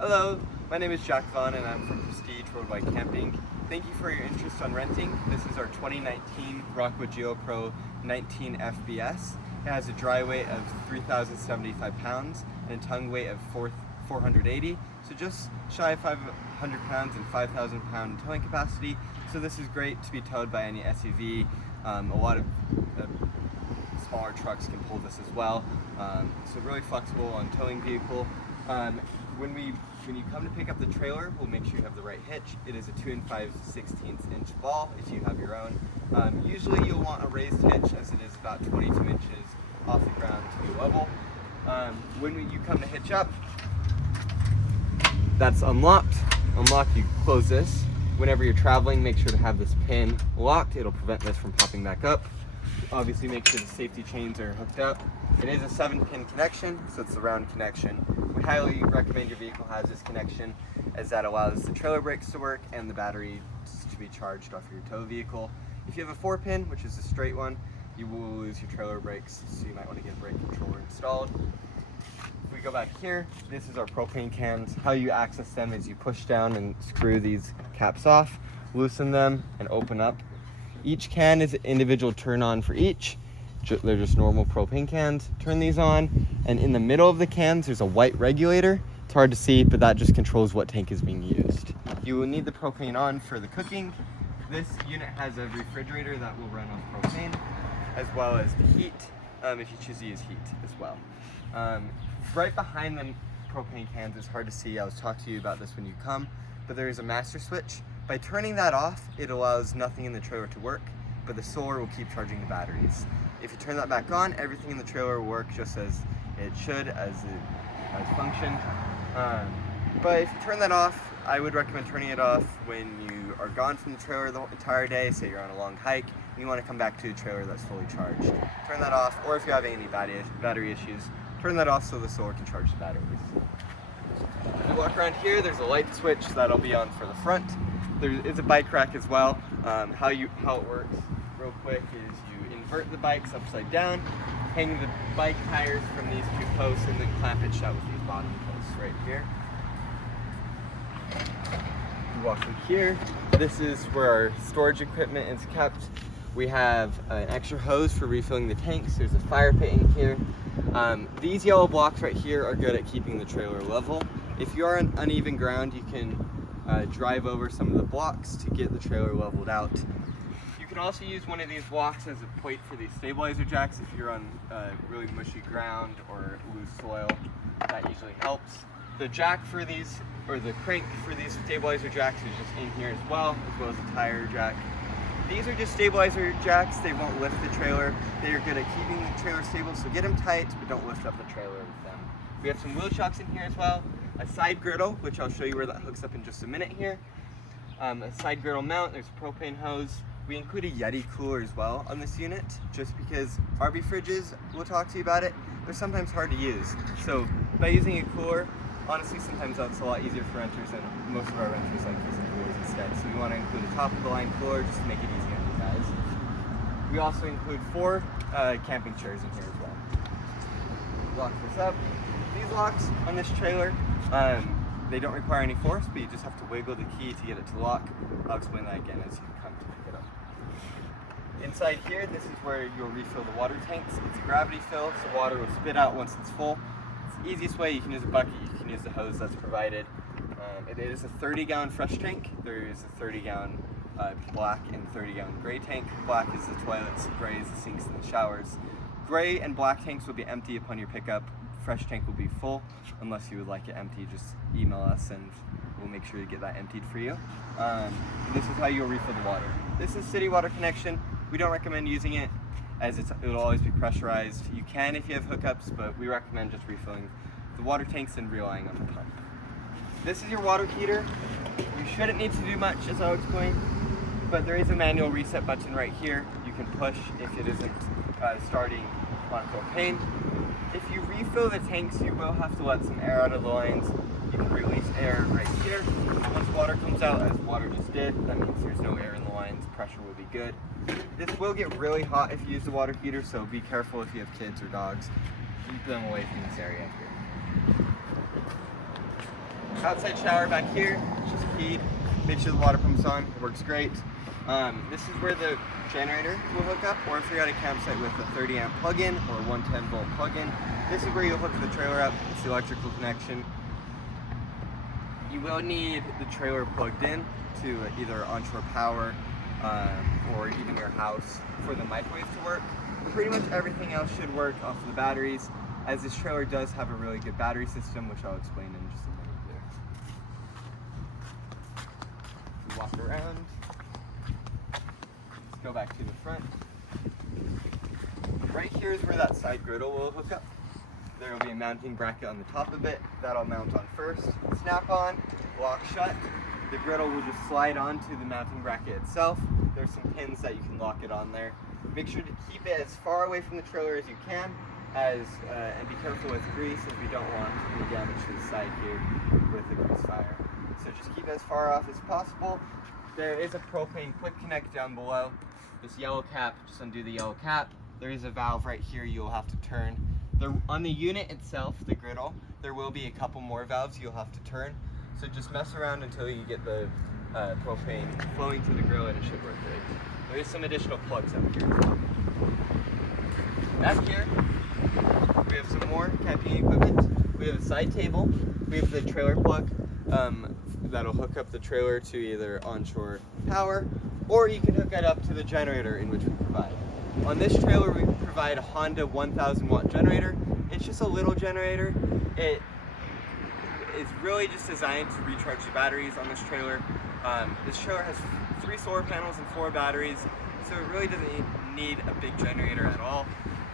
Hello, my name is Jack Vaughn and I'm from Prestige Worldwide Camping. Thank you for your interest on renting. This is our 2019 Rockwood Geopro 19FBS. It has a dry weight of 3,075 pounds and a tongue weight of 480, so just shy of 500 pounds and 5,000 pound towing capacity. So this is great to be towed by any SUV. A lot of smaller trucks can pull this as well. So really flexible on towing vehicle. When you come to pick up the trailer, we'll make sure you have the right hitch. It is a 2 5/16 inch ball if you have your own. Usually you'll want a raised hitch as it is about 22 inches off the ground to be level. When you come to hitch up, that's unlocked. You close this. Whenever you're traveling, make sure to have this pin locked. It'll prevent this from popping back up. Obviously make sure the safety chains are hooked up. It is a 7-pin connection, so it's a round connection. We highly recommend your vehicle has this connection, as that allows the trailer brakes to work and the battery to be charged off your tow vehicle. If you have a 4-pin, which is a straight one, you will lose your trailer brakes, so you might want to get a brake controller installed. If we go back here, this is our propane cans. How you access them is you push down and screw these caps off, loosen them, and open up. Each can is an individual turn on for each. They're just normal propane cans. Turn these on, and in the middle of the cans there's a white regulator. It's hard to see, but that just controls what tank is being used. You will need the propane on for the cooking. This unit has a refrigerator that will run off propane, as well as the heat, if you choose to use heat as well. Right behind the propane cans, it's hard to see. I was talking to you about this when you come, but there is a master switch. By turning that off, it allows nothing in the trailer to work, but the solar will keep charging the batteries. If you turn that back on, everything in the trailer will work just as it should, as function. But if you turn that off, I would recommend turning it off when you are gone from the trailer the entire day. Say you're on a long hike and you want to come back to a trailer that's fully charged. Turn that off, or if you have any battery issues, turn that off so the solar can charge the batteries. If you walk around here, there's a light switch that'll be on for the front. There is a bike rack as well. How it works real quick is you invert the bikes upside down, hang the bike tires from these 2 posts, and then clamp it shut with these bottom posts right here. You walk through here. This is where our storage equipment is kept. We have an extra hose for refilling the tanks. There's a fire pit in here. These yellow blocks right here are good at keeping the trailer level. If you are on uneven ground, you can drive over some of the blocks to get the trailer leveled out. You can also use one of these blocks as a plate for these stabilizer jacks if you're on really mushy ground or loose soil. That usually helps. The jack for these, or the crank for these stabilizer jacks, is just in here as well as a tire jack. These are just stabilizer jacks. They won't lift the trailer. They are good at keeping the trailer stable, so get them tight, but don't lift up the trailer with them. We have some wheel chocks in here as well. A side griddle, which I'll show you where that hooks up in just a minute here. A side griddle mount, there's a propane hose. We include a Yeti cooler as well on this unit, just because RV fridges, we'll talk to you about it, they're sometimes hard to use. So by using a cooler, honestly sometimes that's a lot easier for renters, and most of our renters like using coolers instead. So we want to include a top of the line cooler just to make it easy on you guys. We also include 4 camping chairs in here as well. Lock this up. These locks on this trailer, they don't require any force, but you just have to wiggle the key to get it to lock. I'll explain that again as you come to pick it up. Inside here, this is where you'll refill the water tanks. It's a gravity fill, so water will spit out once it's full. It's the easiest way. You can use a bucket, you can use the hose that's provided. It is a 30-gallon fresh tank. There is a 30-gallon black and 30-gallon gray tank. Black is the toilets, gray is the sinks and the showers. Gray and black tanks will be empty upon your pickup. Fresh tank will be full. Unless you would like it empty, just email us and we'll make sure to get that emptied for you. This is how you'll refill the water. This is city water connection. We don't recommend using it as it'll always be pressurized. You can if you have hookups, but we recommend just refilling the water tanks and relying on the pump. This is your water heater. You shouldn't need to do much, as I'll explain, but there is a manual reset button right here. You can push if it isn't starting on propane. If you refill the tanks, you will have to let some air out of the lines. You can release air right here. Once water comes out, as water just did, that means there's no air in the lines. Pressure will be good. This will get really hot if you use the water heater, so be careful if you have kids or dogs. Keep them away from this area here. Outside shower back here, it's just keyed. Make sure the water pump's on, it works great. This is where the generator will hook up, or if you're at a campsite with a 30 amp plug-in or a 110 volt plug-in, this is where you'll hook the trailer up. It's the electrical connection. You will need the trailer plugged in to either onshore power or even your house for the microwave to work. But pretty much everything else should work off of the batteries, as this trailer does have a really good battery system, which I'll explain in just a minute here. We walk around. Let's go back to the front. Right here is where that side griddle will hook up. There will be a mounting bracket on the top of it. That'll mount on first. Snap on, lock shut. The griddle will just slide onto the mounting bracket itself. There's some pins that you can lock it on there. Make sure to keep it as far away from the trailer as you can, and be careful with grease if you don't want any damage to the side here with the grease fire. So just keep it as far off as possible. There is a propane quick connect down below. This yellow cap, just undo the yellow cap. There is a valve right here you'll have to turn. On the unit itself, the griddle, there will be a couple more valves you'll have to turn. So just mess around until you get the propane flowing to the grill, and it should work great. There is some additional plugs up here as well. Back here, we have some more camping equipment. We have a side table. We have the trailer plug that'll hook up the trailer to either onshore power, or you can hook it up to the generator in which we provide. On this trailer, we provide a Honda 1000 watt generator. It's just a little generator. It is really just designed to recharge the batteries on this trailer. This trailer has 3 solar panels and 4 batteries, so it really doesn't need a big generator at all.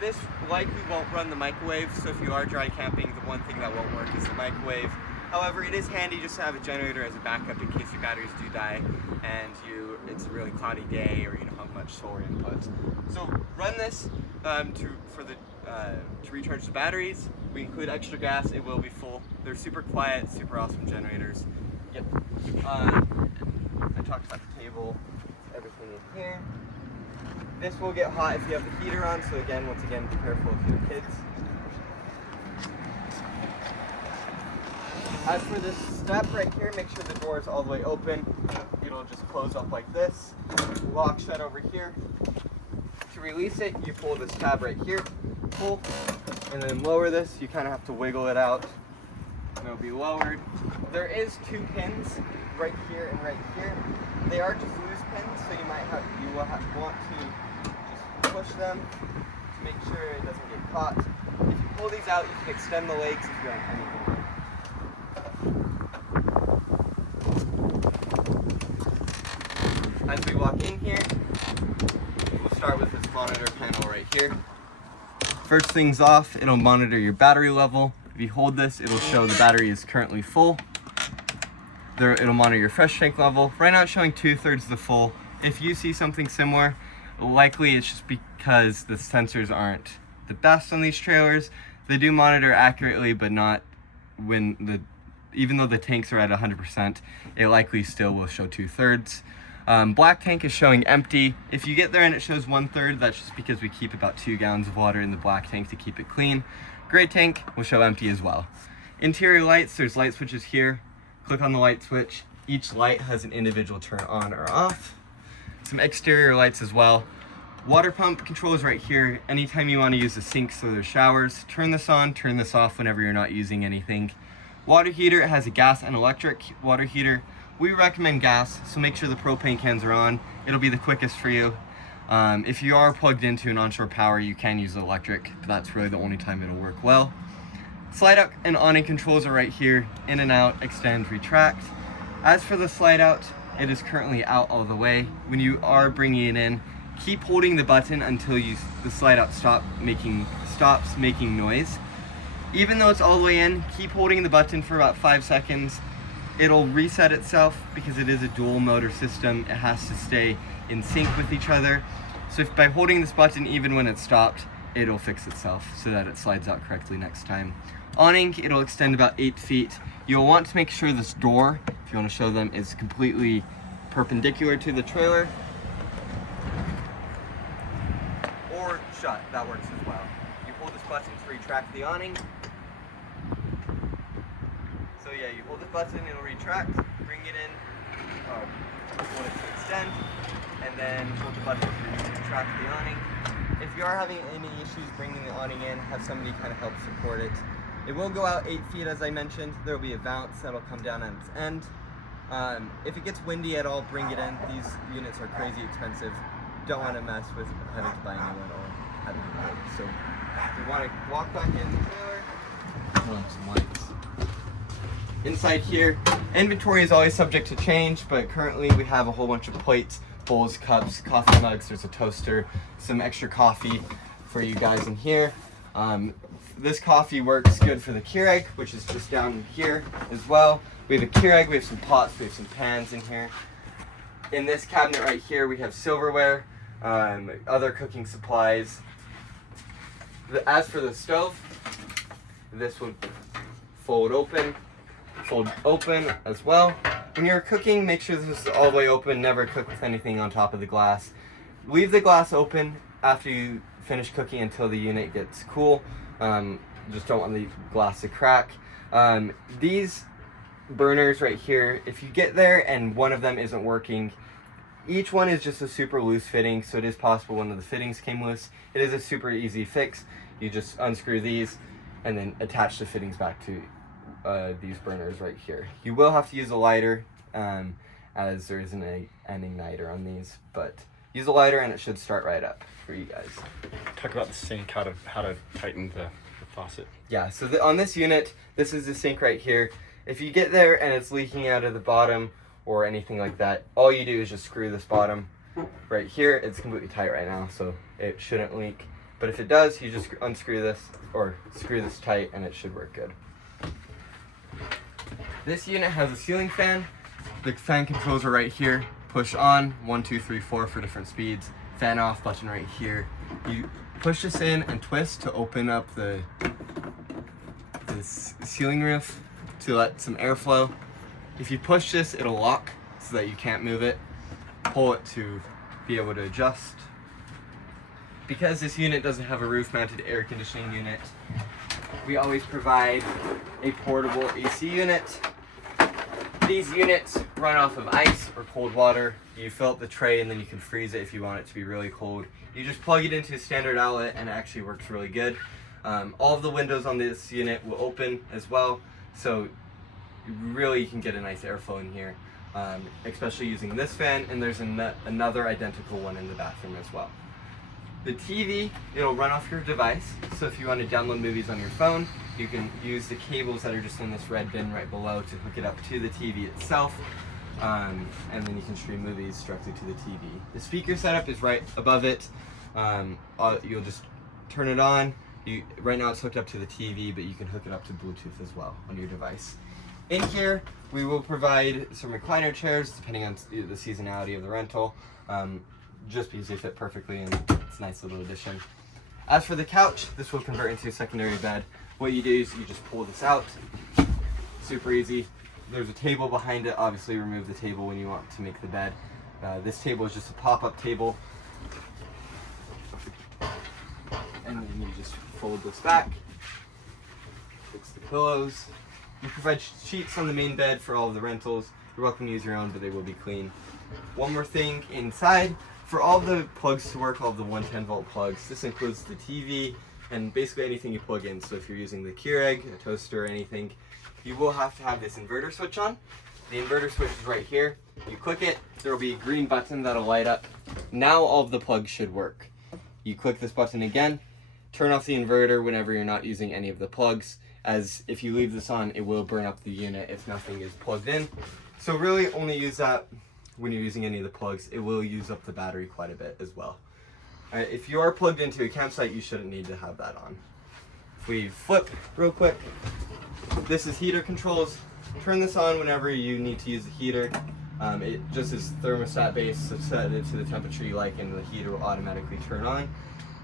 This likely won't run the microwave, so if you are dry camping, the one thing that won't work is the microwave. However, it is handy just to have a generator as a backup in case your batteries do die and it's a really cloudy day, or you don't have much solar input. So run this to recharge the batteries. We include extra gas. It will be full. They're super quiet, super awesome generators. Yep. I talked about the table, everything in here. This will get hot if you have the heater on, so again, once again, be careful if you have kids. As for this step right here, make sure the door is all the way open. It'll just close up like this. Lock shut over here. To release it, you pull this tab right here, pull, and then lower this. You kind of have to wiggle it out, and it'll be lowered. There is 2 pins right here and right here. They are just loose pins, so you will want to just push them to make sure it doesn't get caught. If you pull these out, you can extend the legs if you're on anything. As we walk in here, we'll start with this monitor panel right here. First things off, it'll monitor your battery level. If you hold this, it'll show the battery is currently full. It'll monitor your fresh tank level. Right now it's showing 2/3 the full. If you see something similar, likely it's just because the sensors aren't the best on these trailers. They do monitor accurately, but not even though the tanks are at 100%, it likely still will show 2/3. Black tank is showing empty. If you get there and it shows 1/3, that's just because we keep about 2 gallons of water in the black tank to keep it clean. Gray tank will show empty as well. Interior lights, there's light switches here. Click on the light switch. Each light has an individual turn on or off. Some exterior lights as well. Water pump controls right here. Anytime you want to use the sinks or the showers, turn this on, turn this off whenever you're not using anything. Water heater, it has a gas and electric water heater. We recommend gas, so make sure the propane cans are on. It'll be the quickest for you. If you are plugged into an onshore power, you can use the electric, but that's really the only time it'll work well. Slide out and awning controls are right here. In and out, extend, retract. As for the slide out, it is currently out all the way. When you are bringing it in, keep holding the button until the slide out stops making noise. Even though it's all the way in, keep holding the button for about 5 seconds. It'll reset itself because it is a dual motor system. It has to stay in sync with each other. So if by holding this button, even when it's stopped, it'll fix itself so that it slides out correctly next time. Awning, it'll extend about 8 feet. You'll want to make sure this door, if you want to show them, is completely perpendicular to the trailer. Or shut, that works as well. You hold this button to retract the awning. So yeah, you hold the button, it'll retract, bring it in, hold it to extend, and then hold the button to retract the awning. If you are having any issues bringing the awning in, have somebody kind of help support it. It will go out 8 feet, as I mentioned. There will be a bounce that'll come down on its end. If it gets windy at all, bring it in. These units are crazy expensive. Don't want to mess with having to buy a new one or having to build. So if you want to walk back in the trailer, some lights. Inside here, inventory is always subject to change, but currently we have a whole bunch of plates, bowls, cups, coffee mugs. There's a toaster, some extra coffee for you guys in here. This coffee works good for the Keurig, which is just down here as well. We have a Keurig, we have some pots, we have some pans in here. In this cabinet right here, we have silverware, other cooking supplies. As for the stove, this would fold open as well. When you're cooking, make sure this is all the way open. Never cook with anything on top of the glass. Leave the glass open after you finish cooking until the unit gets cool. Just don't want the glass to crack. These burners right here, if you get there and one of them isn't working, each one is just a super loose fitting, so it is possible one of the fittings came loose. It is a super easy fix. You just unscrew these and then attach the fittings back to these burners right here. You will have to use a lighter, as there isn't an igniter on these, but use a lighter and it should start right up for you guys. Talk about the sink, how to tighten the faucet. Yeah, so on this unit, this is the sink right here. If you get there and it's leaking out of the bottom or anything like that, all you do is just screw this bottom right here. It's completely tight right now, so it shouldn't leak. But if it does, you just unscrew this or screw this tight and it should work good. This unit has a ceiling fan. The fan controls are right here. Push on, 1, 2, 3, 4 for different speeds. Fan off button right here. You push this in and twist to open up this ceiling roof to let some airflow. If you push this, it'll lock so that you can't move it. Pull it to be able to adjust. Because this unit doesn't have a roof-mounted air conditioning unit, we always provide a portable AC unit. These units run off of ice or cold water. You fill up the tray and then you can freeze it if you want it to be really cold. You just plug it into a standard outlet and it actually works really good. All of the windows on this unit will open as well, so really you can get a nice airflow in here, especially using this fan, and there's another identical one in the bathroom as well. The TV, it'll run off your device, so if you want to download movies on your phone, you can use the cables that are just in this red bin right below to hook it up to the TV itself, and then you can stream movies directly to the TV. The speaker setup is right above it. You'll just turn it on. Right now it's hooked up to the TV, but you can hook it up to Bluetooth as well on your device. In here, we will provide some recliner chairs, depending on the seasonality of the rental, just because they fit perfectly and it's a nice little addition. As for the couch, this will convert into a secondary bed. What you do is you just pull this out, super easy. There's a table behind it. Obviously remove the table when you want to make the bed. This table is just a pop-up table. And then you just fold this back, fix the pillows. We provide sheets on the main bed for all of the rentals. You're welcome to use your own, but they will be clean. One more thing inside, for all of the plugs to work, all of the 110 volt plugs, this includes the TV and basically anything you plug in. So if you're using the Keurig, a toaster, or anything, you will have to have this inverter switch on. The inverter switch is right here. You click it, there will be a green button that'll light up. Now all of the plugs should work. You click this button again, turn off the inverter whenever you're not using any of the plugs, as if you leave this on, it will burn up the unit if nothing is plugged in. So really only use that when you're using any of the plugs. It will use up the battery quite a bit as well. If you are plugged into a campsite, you shouldn't need to have that on. If we flip real quick, this is heater controls. Turn this on whenever you need to use the heater. It just is thermostat based, so set it to the temperature you like and the heater will automatically turn on.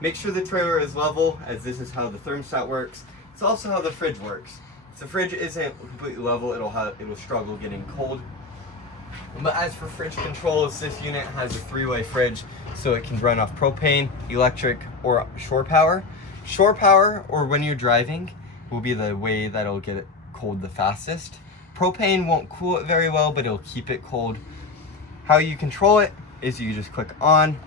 Make sure the trailer is level, as this is how the thermostat works. It's also how the fridge works. If the fridge isn't completely level, it'll struggle getting cold. But as for fridge controls, this unit has a 3-way fridge, so it can run off propane, electric, or shore power. Shore power, or when you're driving, will be the way that'll get it cold the fastest. Propane won't cool it very well, but it'll keep it cold. How you control it is you just click on.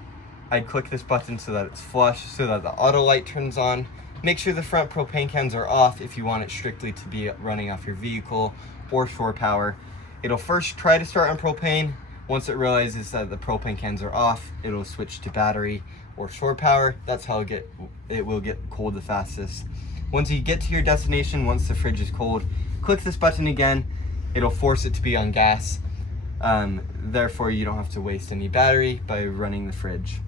I'd click this button so that it's flush, so that the auto light turns on. Make sure the front propane cans are off if you want it strictly to be running off your vehicle or shore power. It'll first try to start on propane. Once it realizes that the propane cans are off, it'll switch to battery or shore power. That's how it will get cold the fastest. Once you get to your destination, once the fridge is cold, click this button again. It'll force it to be on gas. Therefore, you don't have to waste any battery by running the fridge.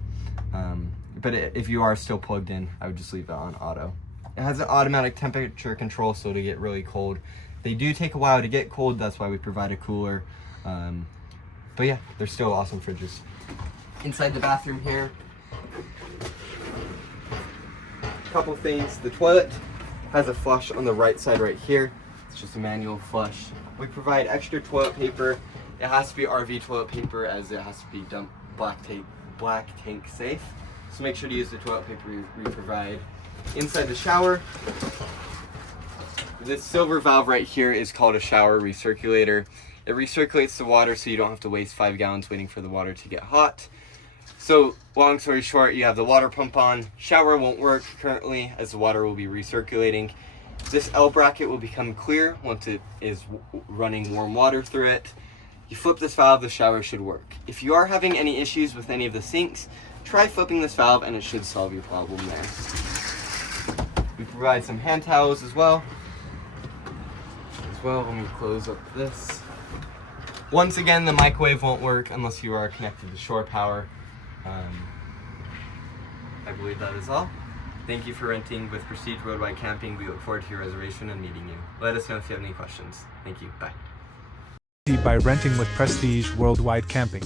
But if you are still plugged in, I would just leave it on auto. It has an automatic temperature control, so it'll get really cold. They do take a while to get cold, that's why we provide a cooler. But yeah, they're still awesome fridges. Inside the bathroom here, a couple things. The toilet has a flush on the right side right here. It's just a manual flush. We provide extra toilet paper. It has to be RV toilet paper, as it has to be black tank safe. So make sure to use the toilet paper we provide. Inside the shower, this silver valve right here is called a shower recirculator. It recirculates the water so you don't have to waste 5 gallons waiting for the water to get hot. So long story short, you have the water pump on. Shower won't work currently as the water will be recirculating. This L bracket will become clear once it is running warm water through it. You flip this valve, the shower should work. If you are having any issues with any of the sinks, try flipping this valve and it should solve your problem there. We provide some hand towels as well. Let me close up this. Once again, the microwave won't work unless you are connected to shore power. I believe that is all. Thank you for renting with Prestige Worldwide Camping. We look forward to your reservation and meeting you. Let us know if you have any questions. Thank you. Bye. By renting with Prestige Worldwide Camping.